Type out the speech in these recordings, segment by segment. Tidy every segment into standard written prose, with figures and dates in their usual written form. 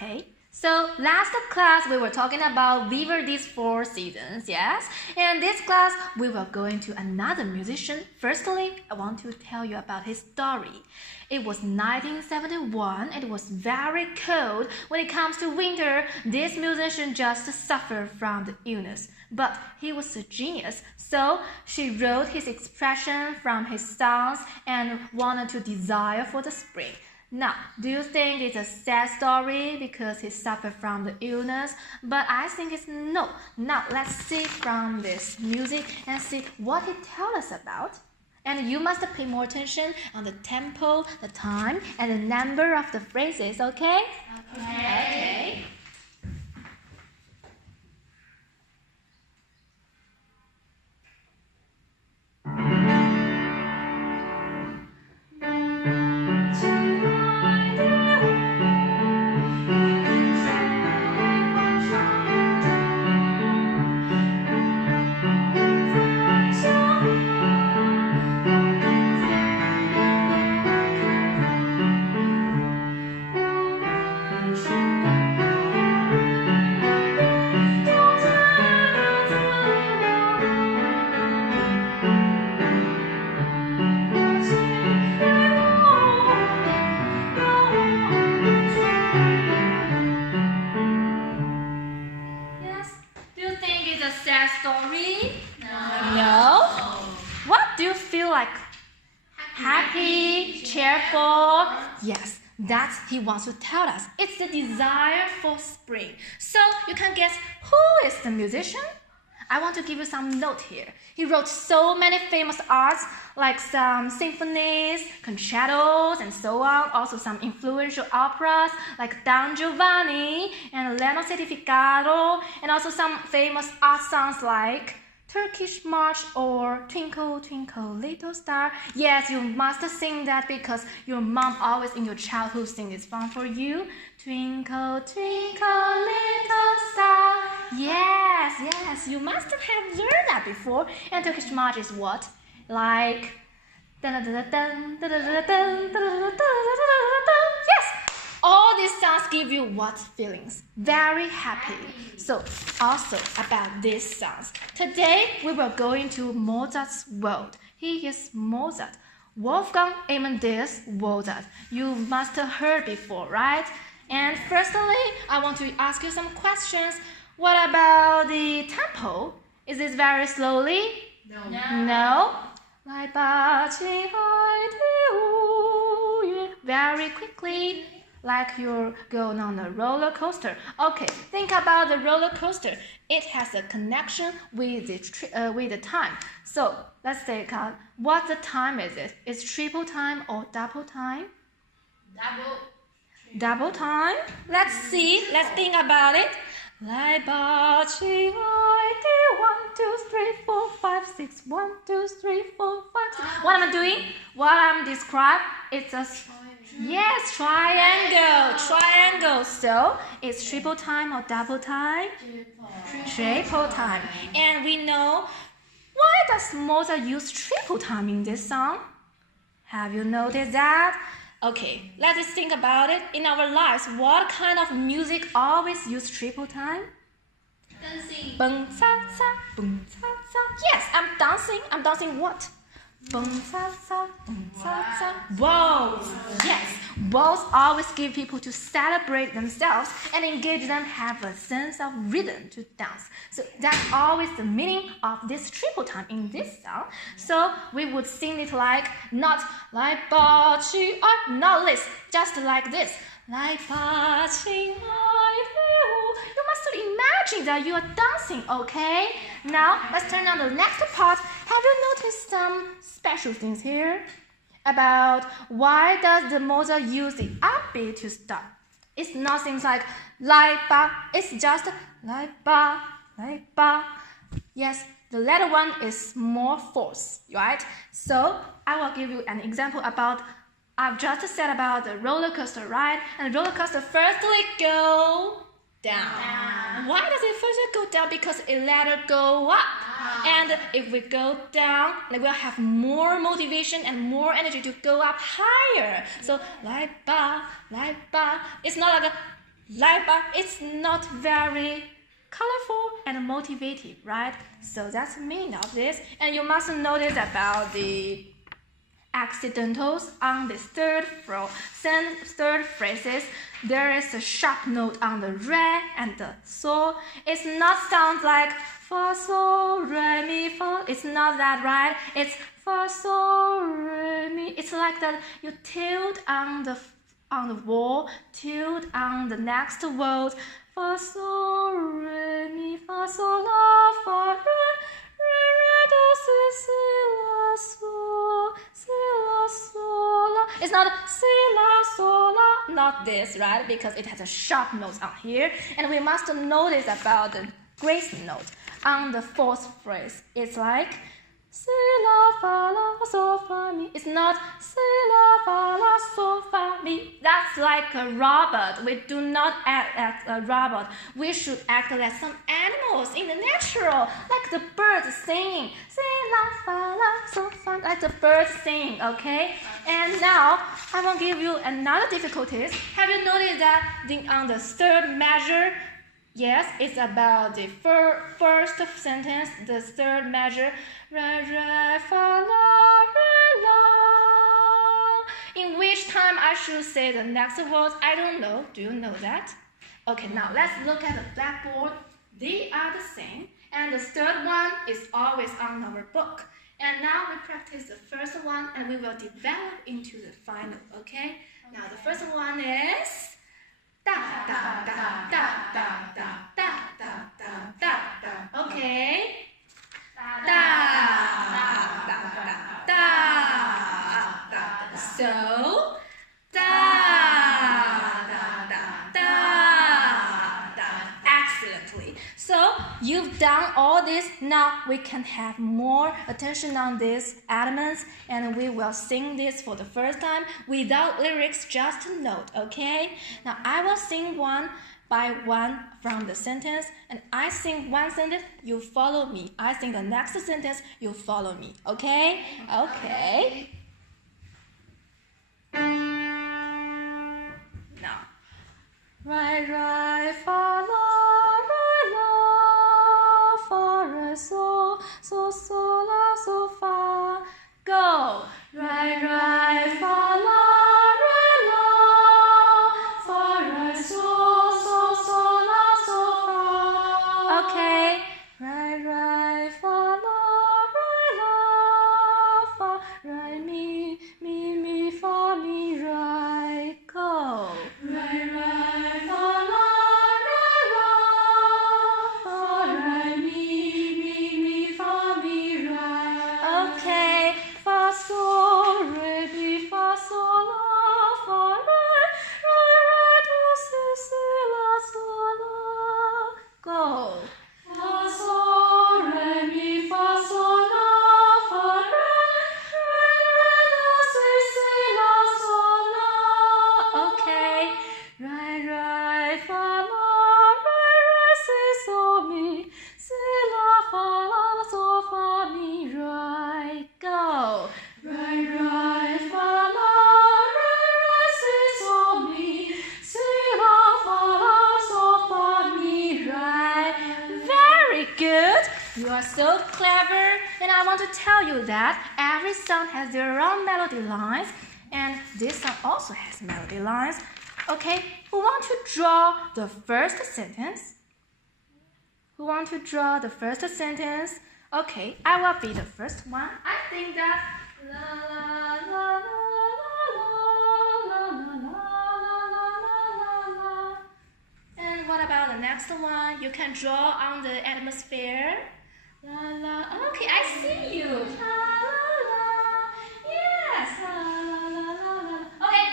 Okay. So last class we were talking about Vivaldi's Four Seasons, yes? And this class we were going to another musician. Firstly, I want to tell you about his story. It was 1971. It was very cold. When it comes to winter, this musician just suffered from the illness. But he was a genius, so she wrote his expression from his songs and wanted to desire for the spring. Now, do you think it's a sad story because he suffered from the illness? But I think it's no. Now, let's see from this music and see what it tells us about. And you must pay more attention on the tempo, the time, and the number of the phrases, okay? Okay. Sad story? No. What do you feel like? Happy, cheerful? Yes, that's he wants to tell us. It's the desire for spring. So you can guess who is the musician? I want to give you some note here. He wrote so many famous arts like some symphonies, concertos, and so on. Also some influential operas like Don Giovanni and Leno Certificado, and also some famous art songs like Turkish March or Twinkle Twinkle Little Star. Yes, you must sing that because your mom always in your childhood sing this song for you. Twinkle Twinkle Little Star. Yes, you must have learned that before. And Turkish March is what? Like yes, all these songs give you what feelings? Very happy. So also about these songs. Today we were going to Mozart's world. He is Mozart. Wolfgang Amadeus Mozart. You must have heard before, right? And firstly, I want to ask you some questions. What about the tempo? Is it very slowly? No. Very quickly, like you're going on a roller coaster. Okay, think about the roller coaster. It has a connection with the time. So let's take out what the time is it? Is triple time or double time? Double time. Let's see. Let's think about it. 来吧，亲爱的，1, 2, 3, 4, 5, 6, 1, 2, 3, 4, 5. What am I doing? What I'm describing? It's a triangle. So it's triple time or double time? Triple time. And we know why does Mozart use triple time in this song? Have you noticed that? Okay, let's just think about it. In our lives, what kind of music always use triple time? Dancing. Bum, sa, sa, bum, sa, sa. Yes, I'm dancing. I'm dancing what? Bum, sa, sa, bum, sa, sa. Waltz. Yes, waltz always give people to celebrate themselves and engage them, have a sense of rhythm to dance. So that's always the meaning of this triple time in this song. So we would sing it like not like ba chi or not this, just like this. Like ba chi you must imagine that you are dancing, okay? Now let's turn on the next part. Have you noticed some special things here? About why does the Mozart use the upbeat to start? It's not things like ba, it's just ba. Yes, the latter one is more force, right? So I will give you an example about I've just said about the roller coaster ride, and the roller coaster firstly go down. Why does it first go down? Because it later go up. And if we go down, we'll have more motivation and more energy to go up higher. So like ba, it's not like a light, but it's not very colorful and motivating, right? So that's the meaning of this. And you must notice about the accidentals on the third phrases. There is a sharp note on the re and the sol. It's not sounds like fa sol re mi fa. It's not that, right? It's fa sol re mi. It's like that. You tilt on the wall, tilt on the next word. Fa sol re mi fa sol la fa re do si la sol la. It's not si la sol la, not this, right? Because it has a sharp note on here, and we must notice about the grace note on the fourth phrase. It's like si la fa la sol fa mi. It's not si la fa la sol fa mi. That's like a robot. We do not act a robot. We should act like some animals in the natural, like the birds singing. Si la fa la sol fa, like the birds singing. Okay. And now I will give you another difficulties. Have you noticed that on the third measure? Yes, it's about the first sentence, the third measure. Re, re, fa, la, re, la. In which time I should say the next words, I don't know. Do you know that? Okay, now let's look at the blackboard. They are the same. And the third one is always on our book. And now we practice the first one and we will develop into the final, okay? Now the first one is da da da da da da da da da da da. Okay. Da da da da da. So da da da da. Excellently. So you've done all this. Now we can have more attention on these elements, and we will sing this for the first time without lyrics, just a note, okay? Now I will sing one by one from the sentence, and I sing one sentence, you follow me. I sing the next sentence, you follow me, okay? Okay. Now, right, fa, la, so, la, so, fa, go. Right, fa, la, fa, so, la, so, fa. Okay. Right, fa, la, fa, mi, fa, mi, right, go. Right, fa, la, fa, mi, fa, mi, right. Okay, fa, sol, mi, fa, sol, la, fa, re, do, si, la, sol, la, go. Fa, sol, mi, fa, sol, la, fa, re, do, si, la, sol, la. Okay. Right, fa, la, si, sol, mi, si, la, fa, la, sol, fa, mi, right, go. Right, fa, la, si, sol, mi, si, la, fa, la, sol, fa, mi, right. Very good. You are so clever. And I want to tell you that every song has their own melody lines, and this song also has melody lines. Okay, who want to draw the first sentence? Who want to draw the first sentence? Okay, I will be the first one. I think that la la la la la la la la la. And what about the next one? You can draw on the atmosphere. La la. Okay, I see you. La la la. Yes. La la la la. Okay.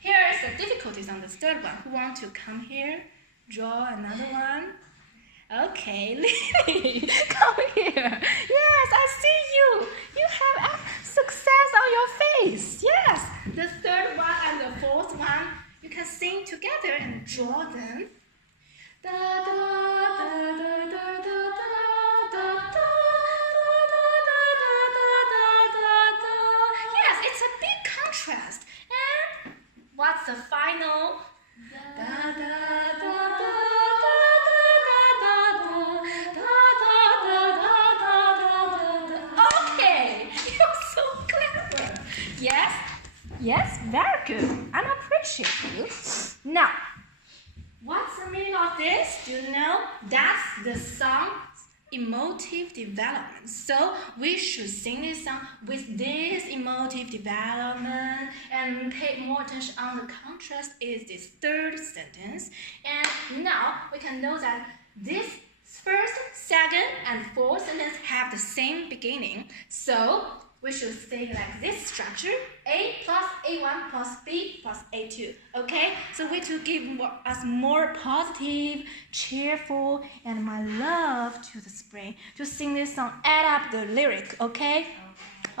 Here is the difficulties on the third one. Who want to come here? Draw another one. Okay, Lily, come here. Yes, I see you. You have success on your face. Yes, the third one and the fourth one, you can sing together and draw them. Da da da da da da da da da. Yes, it's a big contrast. And what's the final? Da da da. good. I appreciate you. Now, what's the meaning of this? Do you know? That's the song emotive development. So we should sing this song with this emotive development and pay more attention on the contrast is this third sentence. And now we can know that this first, second, and fourth sentence have the same beginning. So we should say like this structure: A plus A1 plus B plus A2. Okay? So we to give us more positive, cheerful, and my love to the spring. To sing this song, add up the lyric. Okay?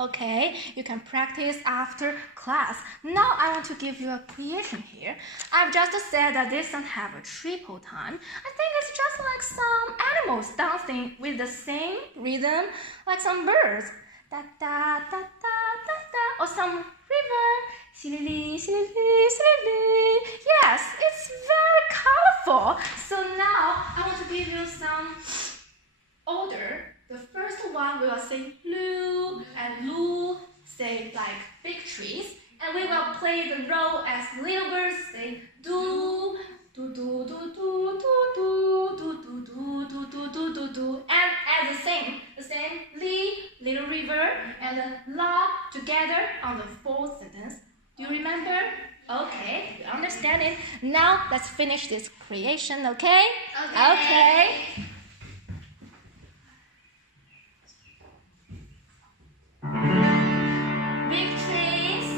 Okay, you can practice after class. Now I want to give you a creation here. I've just said that this song have a triple time. I think it's just like some animals dancing with the same rhythm, like some birds. Da da da da da da, or some river. Shilili, shilili, shilili. Yes, it's very colorful. So now I want to give you some order. The first one we will say lu, and lu say like big trees, and we will play the role as little birds say do, do do do do do do do do do do do do do, and at the same li, little river, and la together on the fourth sentence. Do you remember? Okay, you understand it. Now let's finish this creation. Okay? Okay. Big trees.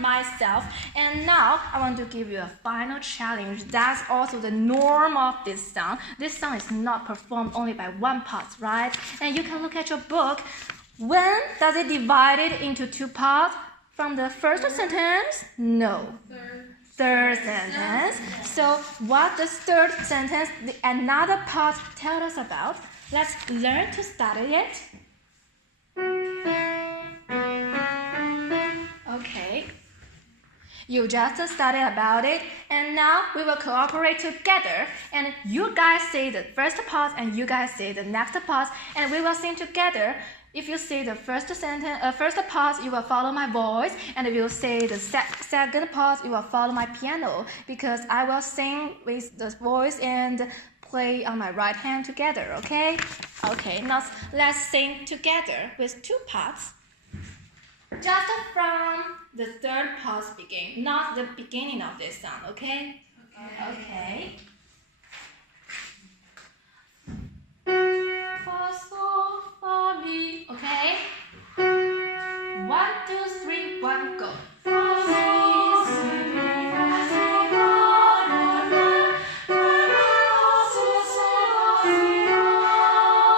Myself. And now I want to give you a final challenge. That's also the norm of this song. This song is not performed only by one part, right? And you can look at your book. When does it divide it into two parts? From the first sentence? No. Third sentence. So what does third sentence, another part, tell us about? Let's learn to study it. Okay. You just studied about it, and now we will cooperate together. And you guys say the first part, and you guys say the next part, and we will sing together. If you say the first part, you will follow my voice, and if you say the second part, you will follow my piano, because I will sing with the voice and play on my right hand together. Okay? Okay. Now let's sing together with two parts. Just from the third part begin, not the beginning of this song, okay? Okay. Fa, sol, fa, mi, okay? 1, 2, 3, 1, go. Fa, mi, si, mi, fa, si, fa, la, la, la, la, sol, sol, fa, si, la, la, fa, la.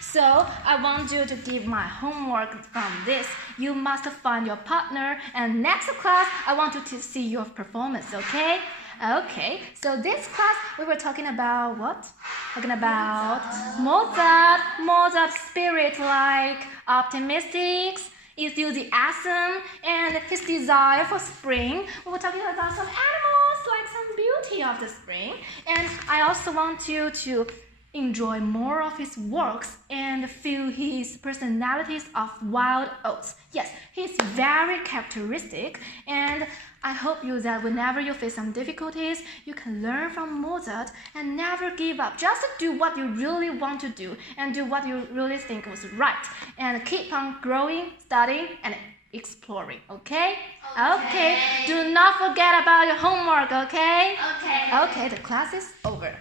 So I want you to give my homework from this. You must find your partner, and next class I want you to see your performance, okay? Okay, so this class we were talking about what? Talking about Mozart's spirit, like optimistic, enthusiasm, and his desire for spring. We were talking about some animals, like some beauty of the spring. And I also want you to enjoy more of his works and feel his personalities of wild oats. Yes, he's very characteristic, and I hope you that whenever you face some difficulties, you can learn from Mozart and never give up. Just do what you really want to do and do what you really think was right, and keep on growing, studying, and exploring. Okay? Okay. Do not forget about your homework. Okay? Okay. Okay. The class is over.